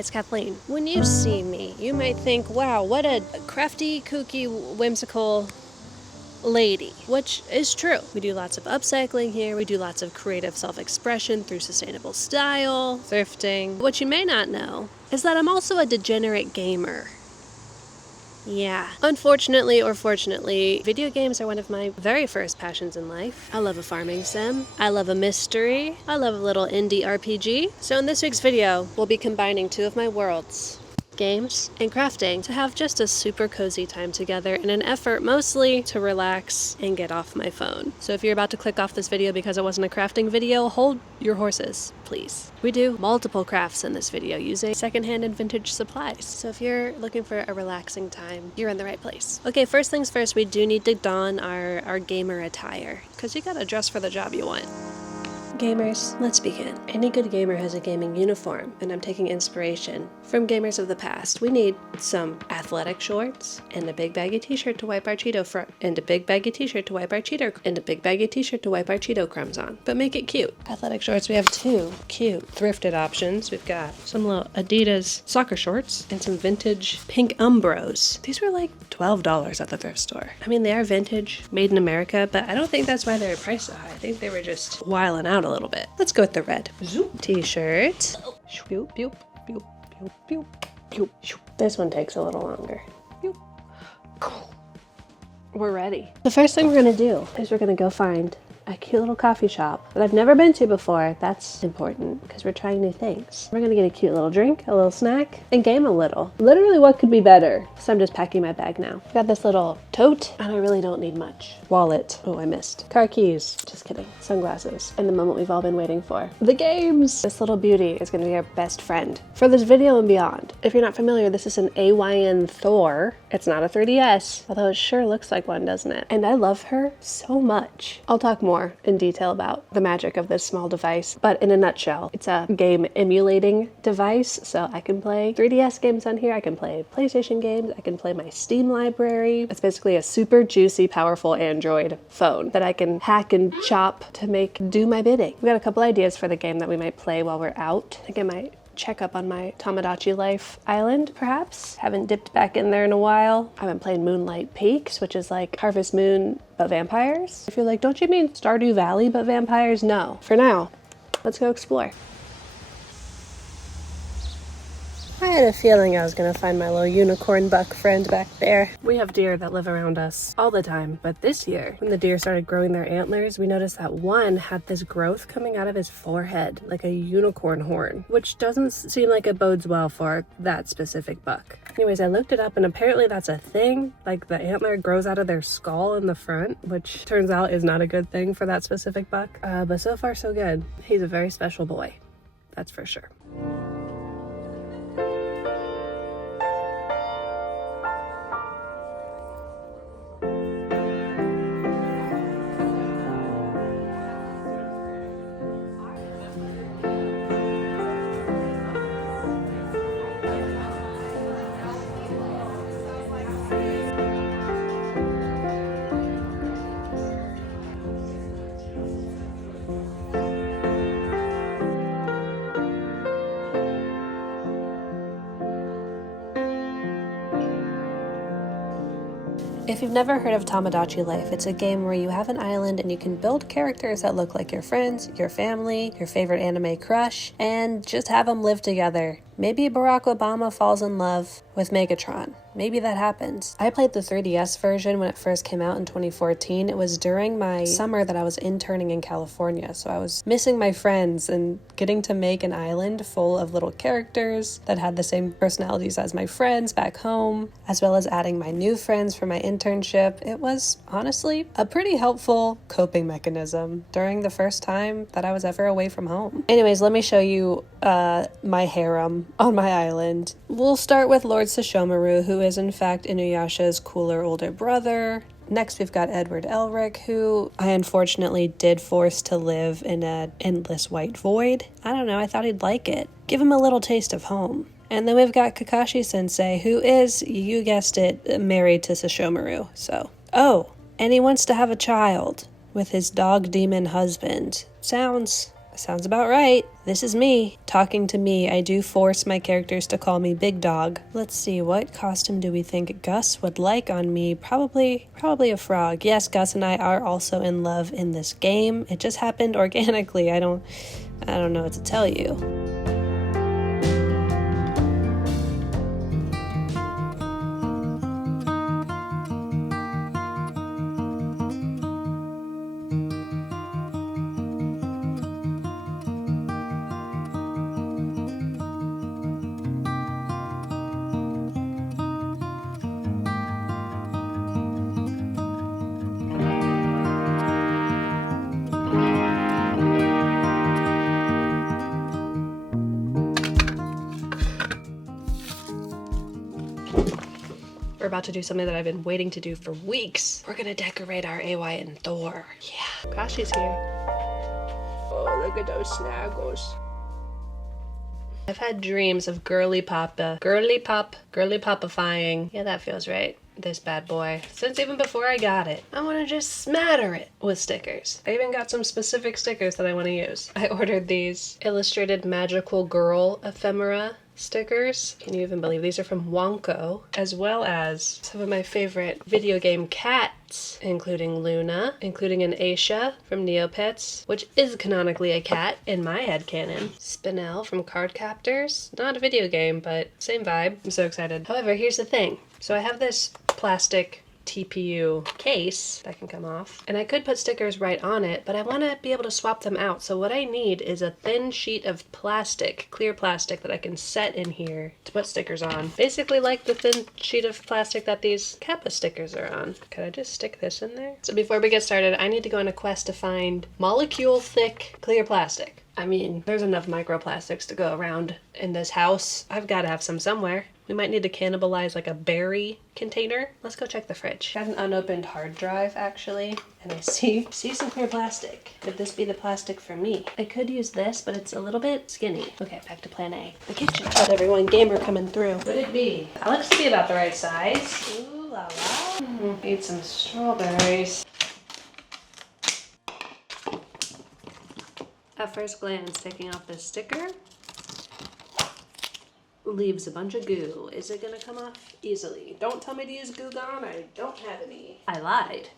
it's Kathleen. When you see me, you might think, wow, what a crafty, kooky, whimsical lady, which is true. We do lots of upcycling here. We do lots of creative self-expression through sustainable style, thrifting. What you may not know is that I'm also a degenerate gamer. Yeah. Unfortunately or fortunately, video games are one of my very first passions in life. I love a farming sim. I love a mystery. I love a little indie RPG. So in this week's video, we'll be combining two of my worlds, games and crafting, to have just a super cozy time together in an effort mostly to relax and get off my phone. So if you're about to click off this video because it wasn't a crafting video, hold your horses, please. We do multiple crafts in this video using secondhand and vintage supplies. So if you're looking for a relaxing time, you're in the right place. Okay, first things first, we do need to don our gamer attire, because you gotta dress for the job you want. Gamers, let's begin. Any good gamer has a gaming uniform, and I'm taking inspiration from gamers of the past. We need some athletic shorts, and a big baggy t-shirt to wipe our Cheeto and a big baggy t-shirt to wipe our Cheeto crumbs on. But make it cute. Athletic shorts, we have two cute thrifted options. We've got some little Adidas soccer shorts and some vintage pink Umbros. These were like $12 at the thrift store. I mean, they are vintage, made in America, but I don't think that's why they were priced so high. I think they were just wiling out a little bit. Let's go with the red. T-shirt. This one takes a little longer. We're ready. The first thing we're gonna do is we're gonna go find a cute little coffee shop that I've never been to before. That's important because we're trying new things. We're gonna get a cute little drink, a little snack, and game a little. Literally, what could be better? So I'm just packing my bag now. I've got this little tote, and I really don't need much. Wallet. Oh, I missed. Car keys. Just kidding. Sunglasses. And the moment we've all been waiting for. The games! This little beauty is gonna be our best friend for this video and beyond. If you're not familiar, this is an AYN Thor. It's not a 3DS, although it sure looks like one, doesn't it? And I love her so much. I'll talk more in detail about the magic of this small device, but in a nutshell, it's a game emulating device, so I can play 3DS games on here, I can play PlayStation games, I can play my Steam library. It's basically a super juicy, powerful Android phone that I can hack and chop to do my bidding. We've got a couple ideas for the game that we might play while we're out. I think I might check up on my Tomodachi Life island, perhaps. Haven't dipped back in there in a while. I've been playing Moonlight Peaks, which is like Harvest Moon but vampires. If you're like, don't you mean Stardew Valley but vampires? No. For now, let's go explore. I had a feeling I was gonna find my little unicorn buck friend back there. We have deer that live around us all the time, but this year, when the deer started growing their antlers, we noticed that one had this growth coming out of his forehead, like a unicorn horn, which doesn't seem like it bodes well for that specific buck. Anyways, I looked it up, and apparently that's a thing. Like, the antler grows out of their skull in the front, which turns out is not a good thing for that specific buck. But so far so good. He's a very special boy, that's for sure. If you've never heard of Tomodachi Life, it's a game where you have an island and you can build characters that look like your friends, your family, your favorite anime crush, and just have them live together. Maybe Barack Obama falls in love with Megatron. Maybe that happens. I played the 3DS version when it first came out in 2014. It was during my summer that I was interning in California, so I was missing my friends and getting to make an island full of little characters that had the same personalities as my friends back home, as well as adding my new friends for my internship. It was honestly a pretty helpful coping mechanism during the first time that I was ever away from home. Anyways, let me show you my harem on my island. We'll start with Lord Sesshomaru, who is in fact Inuyasha's cooler older brother. Next, we've got Edward Elric, who I unfortunately did force to live in an endless white void. I don't know, I thought he'd like it. Give him a little taste of home. And then we've got Kakashi-sensei, who is, you guessed it, married to Sesshomaru. Oh, and he wants to have a child with his dog demon husband. Sounds Sounds about right. This is me. Talking to me, I do force my characters to call me Big Dog. Let's see, what costume do we think Gus would like on me? Probably a frog. Yes, Gus and I are also in love in this game. It just happened organically. I don't know what to tell you. We're about to do something that I've been waiting to do for weeks. We're gonna decorate our AY and Thor. Yeah, Kashi's here. Oh, look at those snaggles. I've had dreams of girly popifying. Yeah, that feels right. This bad boy since even before I got it. I want to just smatter it with stickers. I even got some specific stickers that I want to use. I ordered these illustrated magical girl ephemera stickers. Can you even believe these are from Wonko, as well as some of my favorite video game cats, including Luna, including an Aisha from Neopets, which is canonically a cat in my headcanon. Spinel from Cardcaptors, not a video game, but same vibe. I'm so excited. However, here's the thing. So I have this plastic TPU case that can come off, and I could put stickers right on it, but I want to be able to swap them out. So what I need is a thin sheet of plastic, clear plastic, that I can set in here to put stickers on. Basically like the thin sheet of plastic that these Kappa stickers are on. Could I just stick this in there? So before we get started, I need to go on a quest to find molecule thick clear plastic. I mean, there's enough microplastics to go around in this house. I've got to have some somewhere. We might need to cannibalize like a berry container. Let's go check the fridge. Got an unopened hard drive actually, and I see some clear plastic. Could this be the plastic for me? I could use this, but it's a little bit skinny. Okay, back to plan A. The kitchen. Got everyone gamer coming through. Could it be? That looks to be about the right size. Ooh la la. Need some strawberries. At first glance, taking off this sticker leaves a bunch of goo. Is it gonna come off easily? Don't tell me to use Goo Gone. I don't have any. I lied.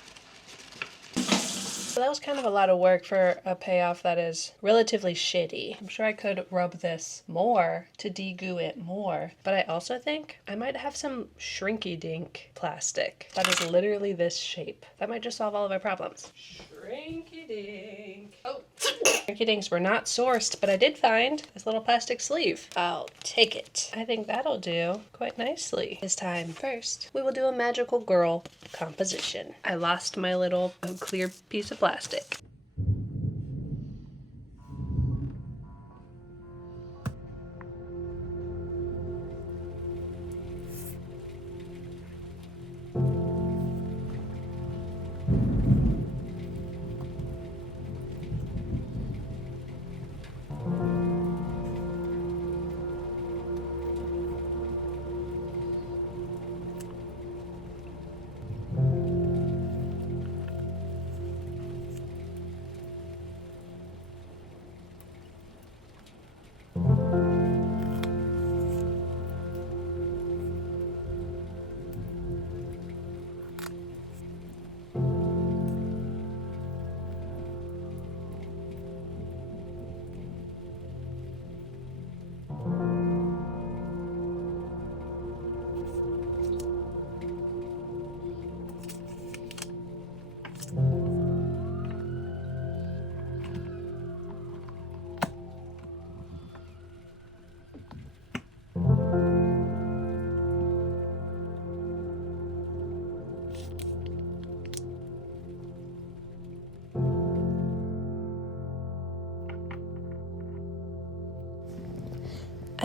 So that was kind of a lot of work for a payoff that is relatively shitty. I'm sure I could rub this more to de-goo it more, but I also think I might have some shrinky dink plastic that is literally this shape. That might just solve all of our problems. Shrinky dink. Oh, shrinky dinks were not sourced, but I did find this little plastic sleeve. I'll take it. I think that'll do quite nicely this time. First, we will do a magical girl composition. I lost my little clear piece of plastic.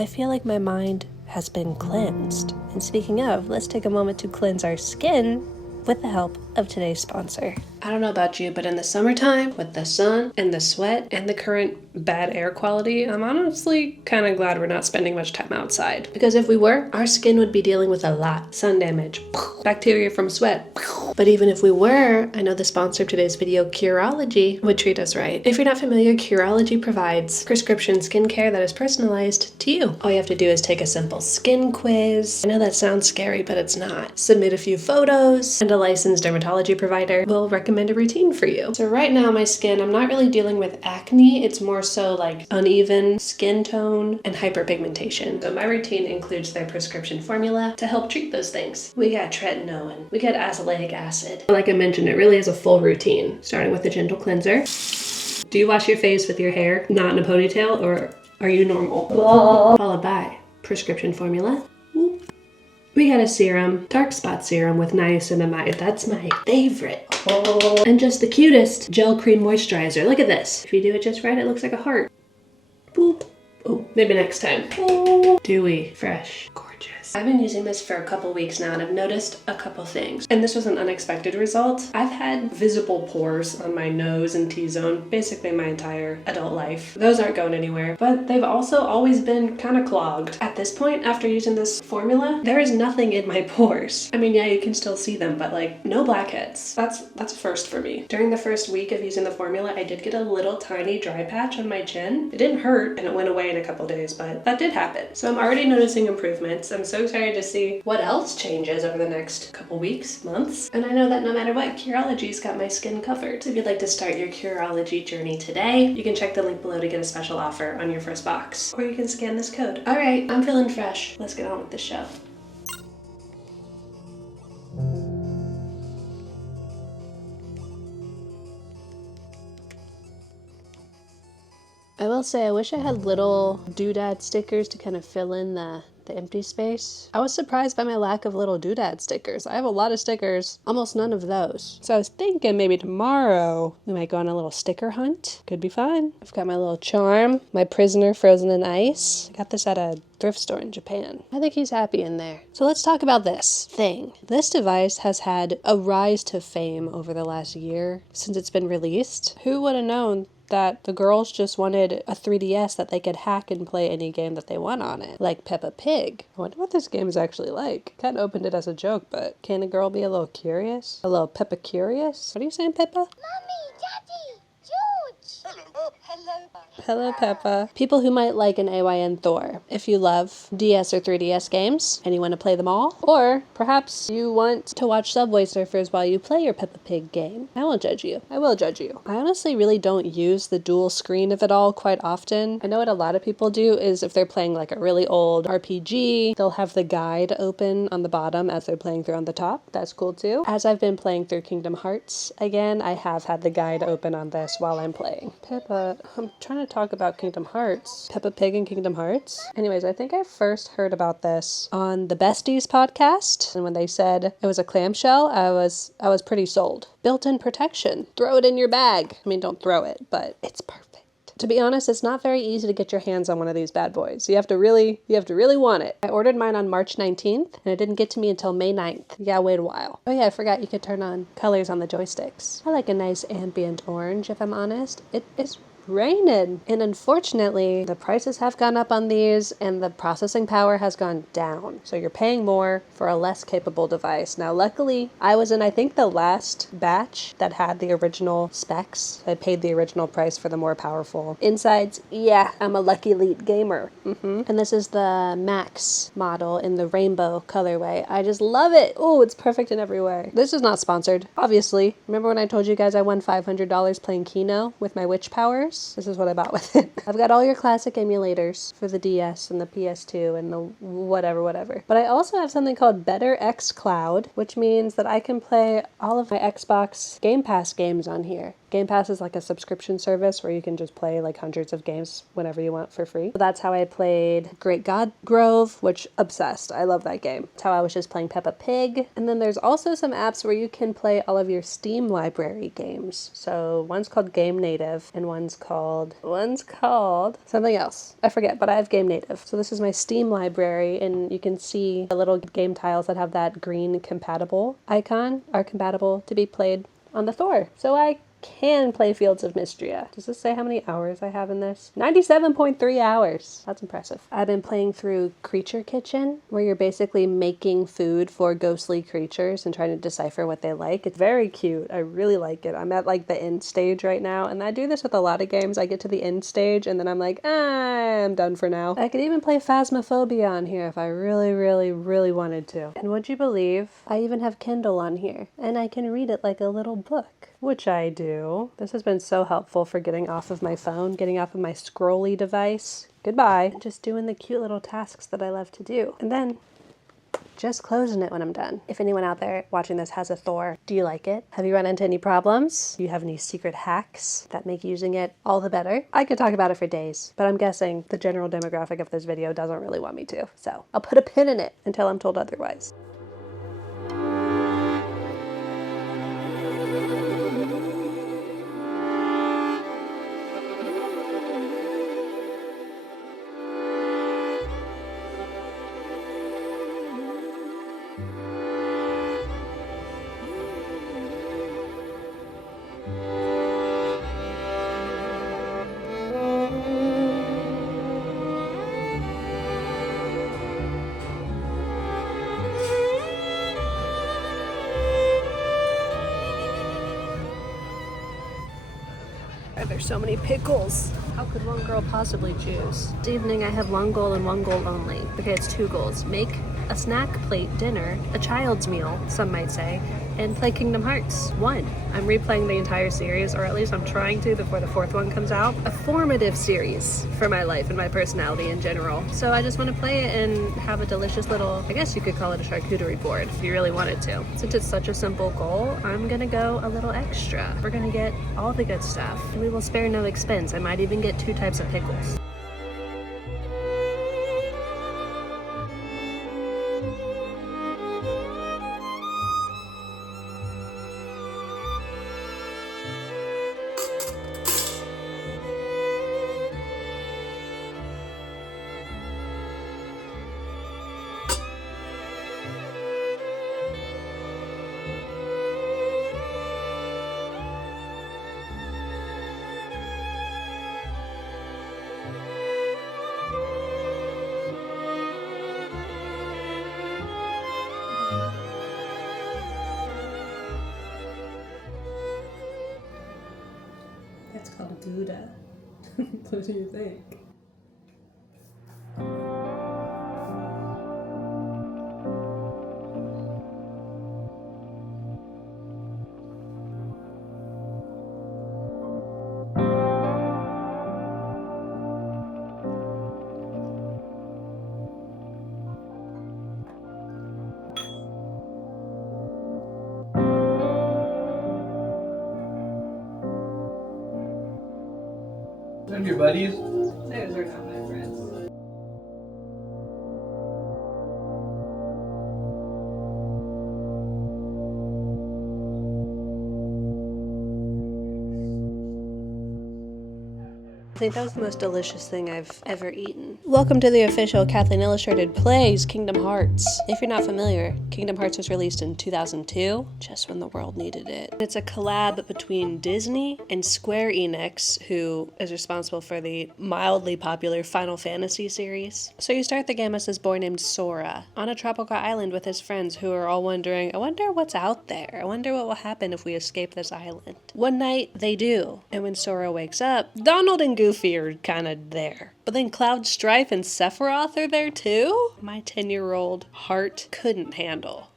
I feel like my mind has been cleansed. And speaking of, let's take a moment to cleanse our skin with the help of today's sponsor. I don't know about you, but in the summertime, with the sun and the sweat and the current bad air quality, I'm honestly kind of glad we're not spending much time outside. Because if we were, our skin would be dealing with a lot. Sun damage, bacteria from sweat. But even if we were, I know the sponsor of today's video, Curology, would treat us right. If you're not familiar, Curology provides prescription skincare that is personalized to you. All you have to do is take a simple skin quiz. I know that sounds scary, but it's not. Submit a few photos, and a licensed dermatology provider will recommend a routine for you. So right now my skin, I'm not really dealing with acne. It's more so like uneven skin tone and hyperpigmentation. So my routine includes their prescription formula to help treat those things. We got tretinoin, we got azelaic acid. Like I mentioned, it really is a full routine, starting with a gentle cleanser. Do you wash your face with your hair not in a ponytail, or are you normal? Followed by prescription formula. We got a serum, dark spot serum with niacinamide. That's my favorite. And just the cutest gel cream moisturizer. Look at this. If you do it just right, it looks like a heart. Boop. Oh, maybe next time. Oh. Dewy, fresh, gorgeous. I've been using this for a couple weeks now and I've noticed a couple things. And this was an unexpected result. I've had visible pores on my nose and T-zone basically my entire adult life. Those aren't going anywhere, but they've also always been kind of clogged. At this point, after using this formula, there is nothing in my pores. I mean, yeah, you can still see them, but like no blackheads. That's a first for me. During the first week of using the formula, I did get a little tiny dry patch on my chin. It didn't hurt and it went away in a couple days, but that did happen. So I'm already noticing improvements. I'm so excited to see what else changes over the next couple weeks, months. And I know that no matter what, Curology's got my skin covered. So if you'd like to start your Curology journey today, you can check the link below to get a special offer on your first box. Or you can scan this code. All right, I'm feeling fresh. Let's get on with the show. I will say I wish I had little doodad stickers to kind of fill in the empty space. I was surprised by my lack of little doodad stickers. I have a lot of stickers, almost none of those. So I was thinking maybe tomorrow we might go on a little sticker hunt. Could be fun. I've got my little charm, my prisoner frozen in ice. I got this at a thrift store in Japan. I think he's happy in there. So let's talk about this thing. This device has had a rise to fame over the last year since it's been released. Who would have known that the girls just wanted a 3DS that they could hack and play any game that they want on it, like Peppa Pig. I wonder what this game is actually like. Kind of opened it as a joke, but can a girl be a little curious? A little Peppa curious? What are you saying, Peppa? Mommy, Daddy, George! Hello. Hello. Hello, Peppa. People who might like an AYN Thor. If you love DS or 3DS games and you want to play them all, or perhaps you want to watch Subway Surfers while you play your Peppa Pig game, I won't judge you. I will judge you. I honestly really don't use the dual screen of it all quite often. I know what a lot of people do is if they're playing like a really old RPG, they'll have the guide open on the bottom as they're playing through on the top. That's cool too. As I've been playing through Kingdom Hearts again, I have had the guide open on this while I'm playing. Peppa, I'm trying to talk about Kingdom Hearts. Peppa Pig and Kingdom Hearts. Anyways, I think I first heard about this on the Besties podcast, and when they said it was a clamshell, I was pretty sold. Built-in protection. Throw it in your bag. I mean, don't throw it, but it's perfect. To be honest, it's not very easy to get your hands on one of these bad boys. You have to really want it. I ordered mine on March 19th, and it didn't get to me until May 9th. Yeah, wait a while. Oh yeah, I forgot you could turn on colors on the joysticks. I like a nice ambient orange, if I'm honest. It is raining. And unfortunately, the prices have gone up on these and the processing power has gone down. So you're paying more for a less capable device. Now, luckily, I was in, I think, the last batch that had the original specs. I paid the original price for the more powerful insides. Yeah, I'm a lucky elite gamer. And this is the Max model in the rainbow colorway. I just love it. Oh, it's perfect in every way. This is not sponsored, obviously. Remember when I told you guys I won $500 playing Keno with my witch powers? This is what I bought with it. I've got all your classic emulators for the DS and the PS2 and the whatever. But I also have something called Better X Cloud, which means that I can play all of my Xbox Game Pass games on here. Game Pass is like a subscription service where you can just play like hundreds of games whenever you want for free. So that's how I played Great God Grove, which obsessed. I love that game. That's how I was just playing Peppa Pig. And then there's also some apps where you can play all of your Steam library games. So one's called Game Native and one's called something else. I forget, but I have Game Native. So this is my Steam library and you can see the little game tiles that have that green compatible icon are compatible to be played on the Thor. So I can play Fields of Mistria. Does this say how many hours I have in this? 97.3 hours. That's impressive. I've been playing through Creature Kitchen, where you're basically making food for ghostly creatures and trying to decipher what they like. It's very cute. I really like it. I'm at like the end stage right now, and I do this with a lot of games. I get to the end stage and then I'm like, I'm done for now. I could even play Phasmophobia on here if I really, really, really wanted to. And would you believe I even have Kindle on here, and I can read it like a little book, which I do. This has been so helpful for getting off of my phone, getting off of my scrolly device. Goodbye. And just doing the cute little tasks that I love to do. And then just closing it when I'm done. If anyone out there watching this has a Thor, do you like it? Have you run into any problems? Do you have any secret hacks that make using it all the better? I could talk about it for days, but I'm guessing the general demographic of this video doesn't really want me to. So I'll put a pin in it until I'm told otherwise. There's so many pickles. How could one girl possibly choose? This evening I have one goal and one goal only. Okay, it's two goals. Make a snack plate dinner, a child's meal, some might say, and play Kingdom Hearts 1. I'm replaying the entire series, or at least I'm trying to before the fourth one comes out. A formative series for my life and my personality in general. So I just want to play it and have a delicious little, I guess you could call it a charcuterie board if you really wanted to. Since it's such a simple goal, I'm gonna go a little extra. We're gonna get all the good stuff, and we will spare no expense. I might even get 2 types of pickles. That's called Gouda. What do you think? They're your buddies? Those are not my friends. I think that was the most delicious thing I've ever eaten. Welcome to the official Kathleen Illustrated Plays Kingdom Hearts. If you're not familiar, Kingdom Hearts was released in 2002, just when the world needed it. It's a collab between Disney and Square Enix, who is responsible for the mildly popular Final Fantasy series. So you start the game as this boy named Sora on a tropical island with his friends who are all wondering, I wonder what's out there. I wonder what will happen if we escape this island. One night, they do. And when Sora wakes up, Donald and Goofy are kind of there. But then Cloud, Strife, and Sephiroth are there too? My 10-year-old heart couldn't handle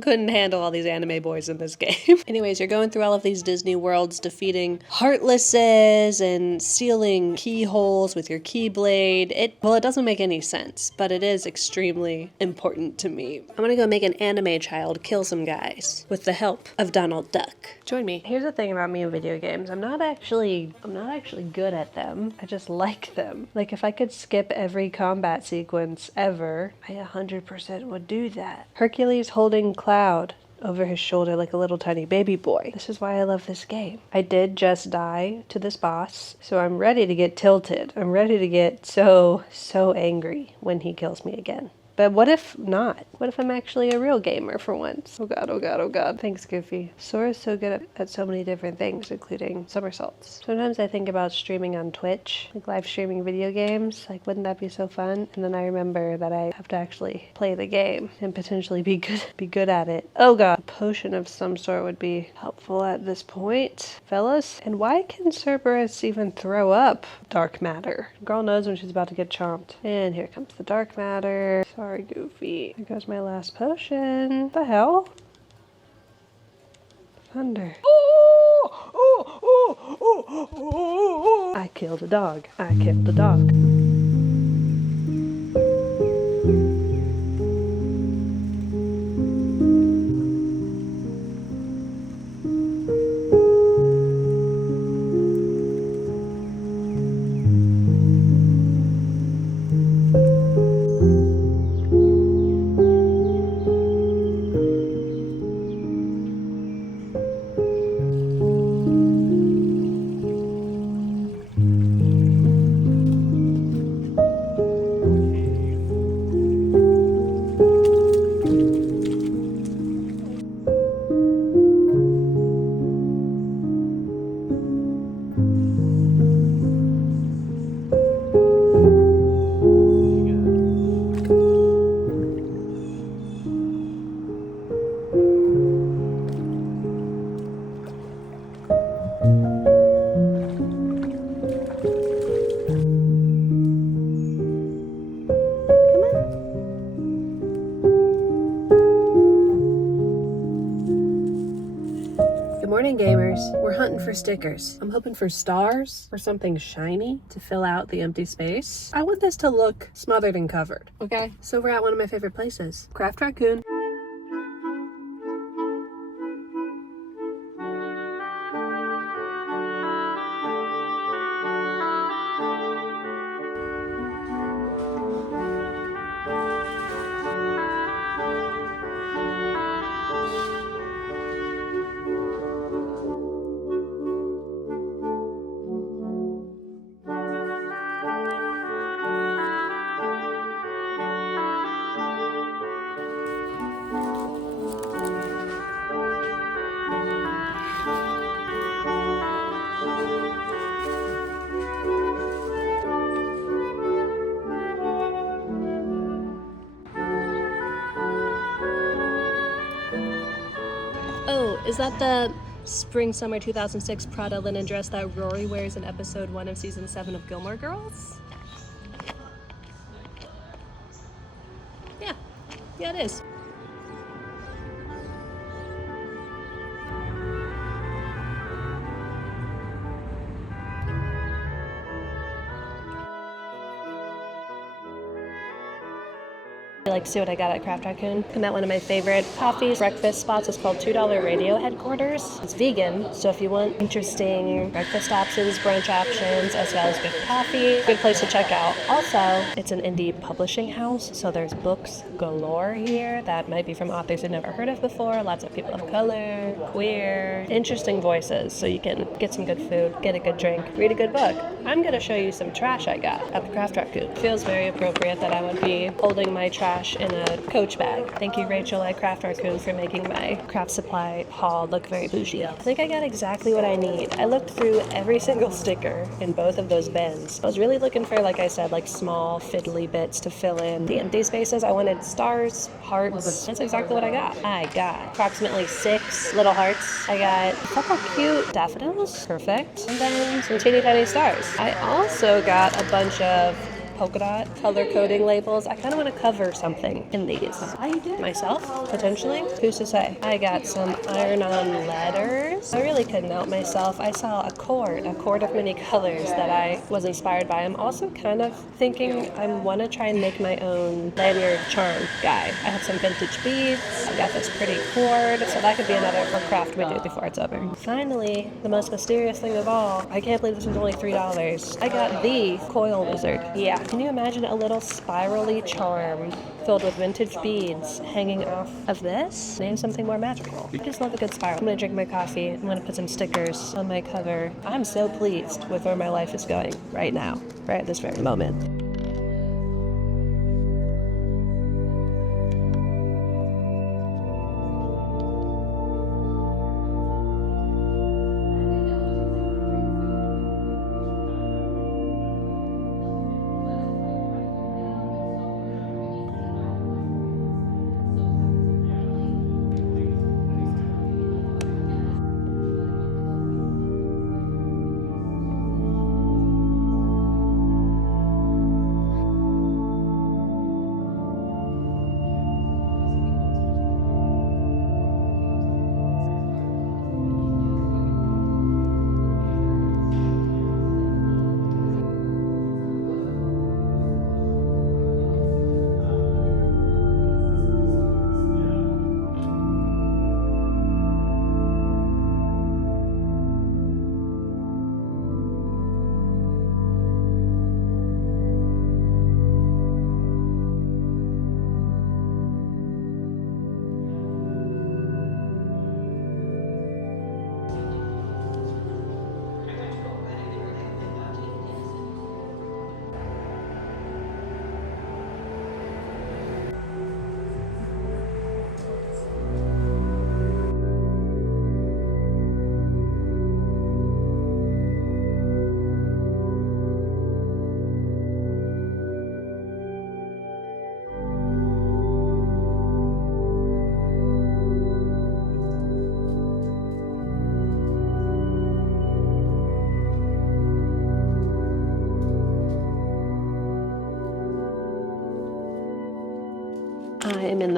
all these anime boys in this game. Anyways, you're going through all of these Disney worlds, defeating Heartlesses and sealing keyholes with your Keyblade. It doesn't make any sense, but it is extremely important to me. I'm gonna go make an anime child kill some guys with the help of Donald Duck. Join me. Here's the thing about me and video games. I'm not actually good at them. I just like them. Like, if I could skip every combat sequence ever, I 100% would do that. Hercules holding Cloud over his shoulder like a little tiny baby boy. This is why I love this game. I did just die to this boss, so I'm ready to get tilted. I'm ready to get so angry when he kills me again. But what if not? What if I'm actually a real gamer for once? Oh god, oh god, oh god. Thanks, Goofy. Sora is so good at so many different things, including somersaults. Sometimes I think about streaming on Twitch, like live streaming video games. Like, wouldn't that be so fun? And then I remember that I have to actually play the game and potentially be good at it. Oh god. A potion of some sort would be helpful at this point, fellas. And why can Cerberus even throw up dark matter? Girl knows when she's about to get chomped. And here comes the dark matter. Sorry, Goofy. Here goes my last potion. What the hell? Thunder. I killed a dog. I killed a dog. Morning, gamers. We're hunting for stickers. I'm hoping for stars or something shiny to fill out the empty space. I want this to look smothered and covered, okay? So we're at one of my favorite places, Craft Raccoon. Oh, is that the spring-summer 2006 Prada linen dress that Rory wears in episode 1 of season 7 of Gilmore Girls? Yeah, it is. Like, see what I got at Craft Raccoon. I'm at one of my favorite coffee breakfast spots. It's called $2 Radio Headquarters. It's vegan, so if you want interesting breakfast options, brunch options, as well as good coffee, good place to check out. Also, it's an indie publishing house, so there's books galore here that might be from authors I've never heard of before. Lots of people of color, queer, interesting voices, so you can get some good food, get a good drink, read a good book. I'm gonna show you some trash I got at the Craft Raccoon. Feels very appropriate that I would be holding my trash in a Coach bag. Thank you, Rachel at Craft Raccoon, for making my craft supply haul look very bougie. I think I got exactly what I need. I looked through every single sticker in both of those bins. I was really looking for, like I said, like small fiddly bits to fill in the empty spaces. I wanted stars, hearts. That's exactly what I got. I got approximately 6 little hearts. I got a couple cute daffodils. Perfect. And then some teeny tiny stars. I also got a bunch of polka dot color coding labels. I kind of want to cover something in these. Myself, potentially. Who's to say? I got some iron-on letters. I really couldn't help myself. I saw a cord of many colors that I was inspired by. I'm also kind of thinking I want to try and make my own lanyard charm guy. I have some vintage beads. I got this pretty cord, so that could be another craft we do before it's over. Finally, the most mysterious thing of all. I can't believe this was only $3. I got the coil wizard. Yeah. Can you imagine a little spirally charm filled with vintage beads hanging off of this? Name something more magical. I just love a good spiral. I'm gonna drink my coffee. I'm gonna put some stickers on my cover. I'm so pleased with where my life is going right now, right at this very moment.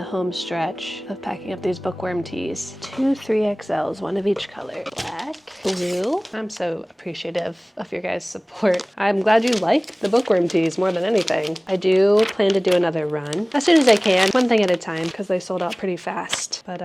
the home stretch of packing up these bookworm tees. 2 3XLs, one of each color. Black, blue. I'm so appreciative of your guys' support. I'm glad you like the bookworm tees more than anything. I do plan to do another run as soon as I can, one thing at a time, because they sold out pretty fast. But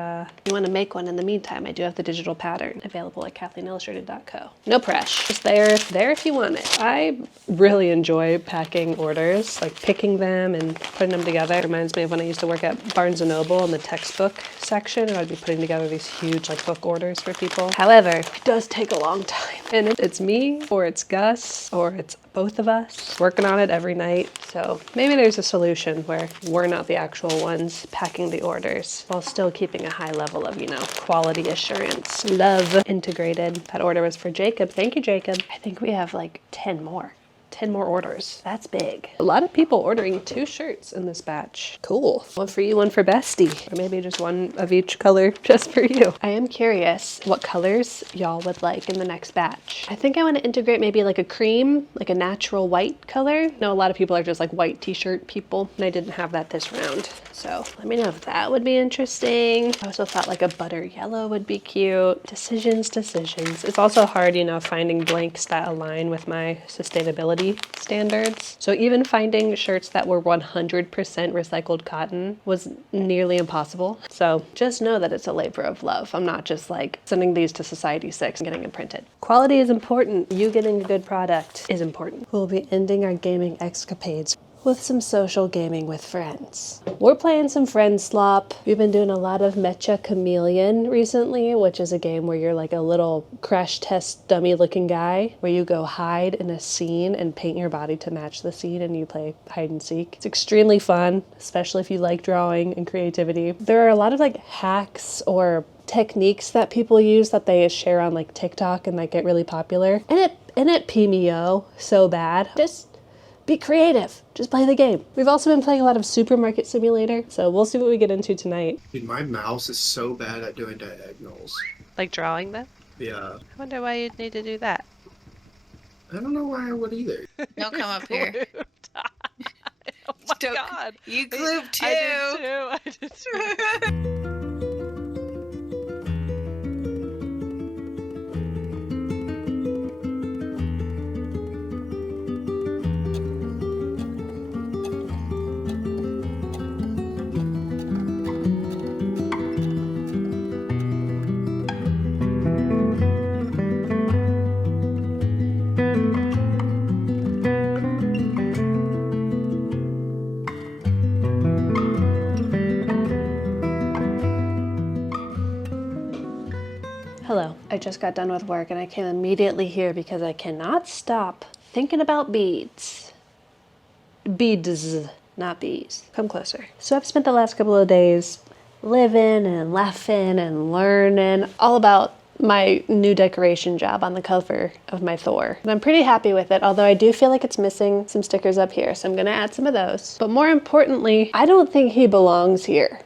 you want to make one in the meantime, I do have the digital pattern available at KathleenIllustrated.co. No press, just there if you want it. I really enjoy packing orders, like picking them and putting them together. It reminds me of when I used to work at Barnes & Noble in the textbook section, and I'd be putting together these huge like book orders for people. However, it does take a long time, and it's me, or it's Gus, or it's both of us working on it every night. So maybe there's a solution where we're not the actual ones packing the orders while still keeping a high level of, quality assurance. Love integrated. That order was for Jacob. Thank you, Jacob. I think we have like 10 more orders. That's big. A lot of people ordering 2 shirts in this batch. Cool. One for you, one for Bestie. Or maybe just one of each color just for you. I am curious what colors y'all would like in the next batch. I think I want to integrate maybe like a cream, like a natural white color. I know a lot of people are just like white t-shirt people, and I didn't have that this round. So let me know if that would be interesting. I also thought like a butter yellow would be cute. Decisions. It's also hard, finding blanks that align with my sustainability standards. So even finding shirts that were 100% recycled cotton was nearly impossible. So just know that it's a labor of love. I'm not just like sending these to Society 6 and getting them printed. Quality is important. You getting a good product is important. We'll be ending our gaming escapades with some social gaming with friends. We're playing some friend slop. We've been doing a lot of Mecha Chameleon recently, which is a game where you're like a little crash test dummy looking guy where you go hide in a scene and paint your body to match the scene, and you play hide and seek. It's extremely fun, especially if you like drawing and creativity. There are a lot of like hacks or techniques that people use that they share on like TikTok and that get really popular. And it PMO so bad. Just be creative. Just play the game. We've also been playing a lot of Supermarket Simulator, so we'll see what we get into tonight. Dude, my mouse is so bad at doing diagonals. Like drawing them? Yeah. I wonder why you'd need to do that. I don't know why I would either. Don't come up here. Oh my god. You glooped too. I did too. Hello, I just got done with work and I came immediately here because I cannot stop thinking about beads. Beads, not bees. Come closer. So I've spent the last couple of days living and laughing and learning all about my new decoration job on the cover of my Thor. And I'm pretty happy with it, although I do feel like it's missing some stickers up here, so I'm gonna add some of those. But more importantly, I don't think he belongs here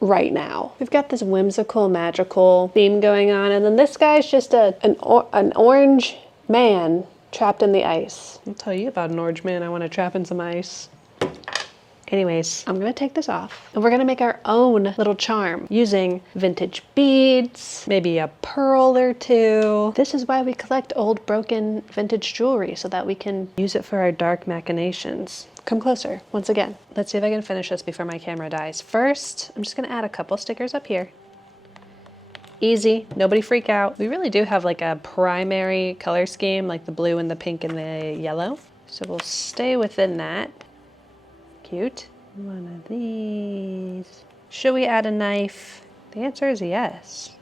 right now. We've got this whimsical, magical theme going on, and then this guy's just an orange man trapped in the ice. I'll tell you about an orange man I want to trap in some ice. Anyways, I'm gonna take this off, and we're gonna make our own little charm using vintage beads, maybe a pearl or 2. This is why we collect old, broken, vintage jewelry, so that we can use it for our dark machinations. Come closer, once again. Let's see if I can finish this before my camera dies. First, I'm just gonna add a couple stickers up here. Easy, nobody freak out. We really do have like a primary color scheme, like the blue and the pink and the yellow. So we'll stay within that. Cute. One of these. Should we add a knife? The answer is yes.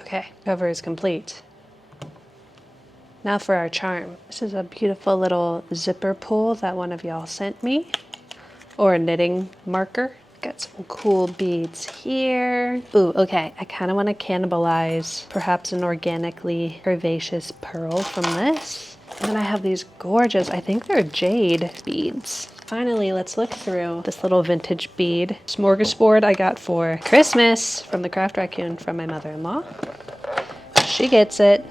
Okay, cover is complete. Now for our charm. This is a beautiful little zipper pull that one of y'all sent me, or a knitting marker. Got some cool beads here. Ooh, okay, I kind of want to cannibalize perhaps an organically herbaceous pearl from this. And then I have these gorgeous, I think they're jade beads. Finally, let's look through this little vintage bead smorgasbord I got for Christmas from the Craft Raccoon from my mother-in-law. She gets it.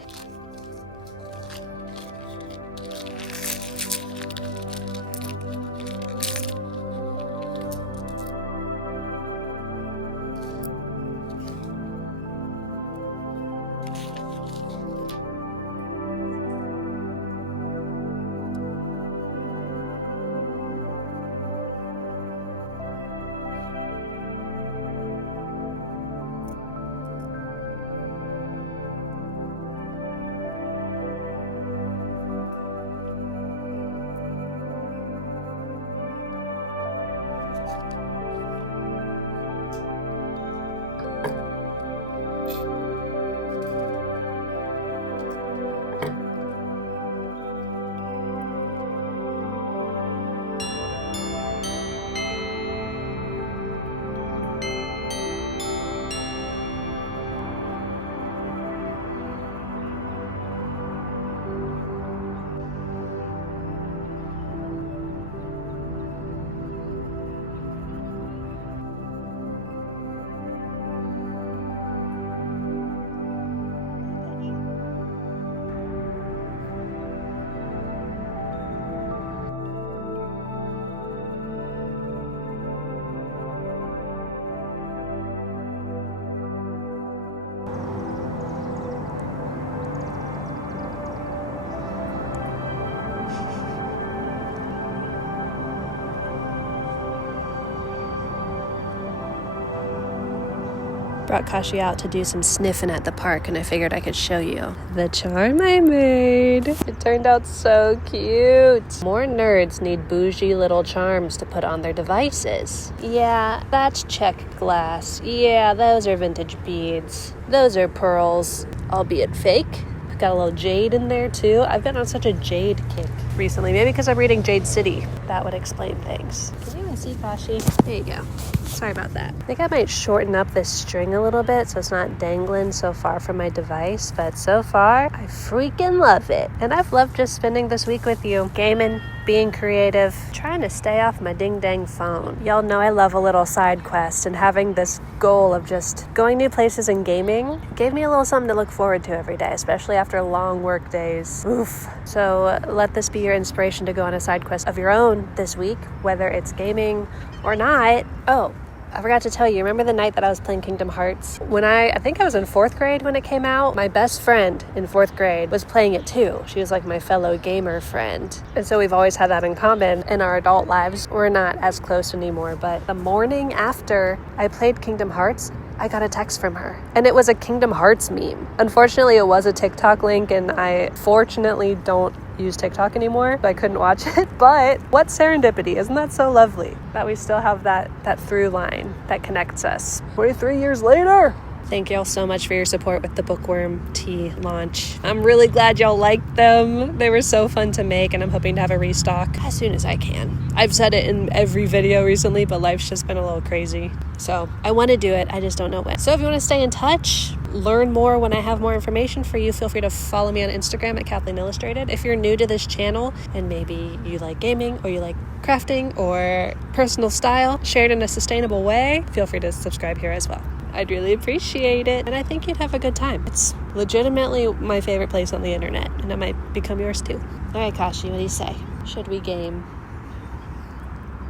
brought Kashi out to do some sniffing at the park, and I figured I could show you the charm I made. It turned out so cute. More nerds need bougie little charms to put on their devices. Yeah, that's check glass. Yeah, those are vintage beads. Those are pearls, albeit fake. Got a little jade in there too. I've been on such a jade kick recently. Maybe because I'm reading Jade City. That would explain things. Can you even see Kashi? There you go. Sorry about that. I think I might shorten up this string a little bit so it's not dangling so far from my device. But so far, I freaking love it. And I've loved just spending this week with you. Gaming, being creative, trying to stay off my ding-dang phone. Y'all know I love a little side quest, and having this goal of just going new places and gaming gave me a little something to look forward to every day, especially after long work days. Oof. So let this be your inspiration to go on a side quest of your own this week, whether it's gaming or not. Oh, I forgot to tell you, remember the night that I was playing Kingdom Hearts? When I think I was in 4th grade when it came out, my best friend in 4th grade was playing it too. She was like my fellow gamer friend. And so we've always had that in common in our adult lives. We're not as close anymore, but the morning after I played Kingdom Hearts, I got a text from her, and it was a Kingdom Hearts meme. Unfortunately, it was a TikTok link, and I fortunately don't use TikTok anymore, so I couldn't watch it. But what serendipity, isn't that so lovely? That we still have that through line that connects us 23 years later. Thank y'all so much for your support with the bookworm tea launch. I'm really glad y'all liked them. They were so fun to make, and I'm hoping to have a restock as soon as I can. I've said it in every video recently, but life's just been a little crazy. So I want to do it, I just don't know when. So if you want to stay in touch, learn more when I have more information for you, feel free to follow me on Instagram at Kathleen Illustrated. If you're new to this channel and maybe you like gaming or you like crafting or personal style shared in a sustainable way, feel free to subscribe here as well. I'd really appreciate it, and I think you'd have a good time. It's legitimately my favorite place on the internet, and it might become yours too. All right, Kashi, what do you say? Should we game?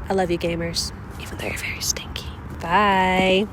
I love you, gamers, even though you're very stinky. Bye.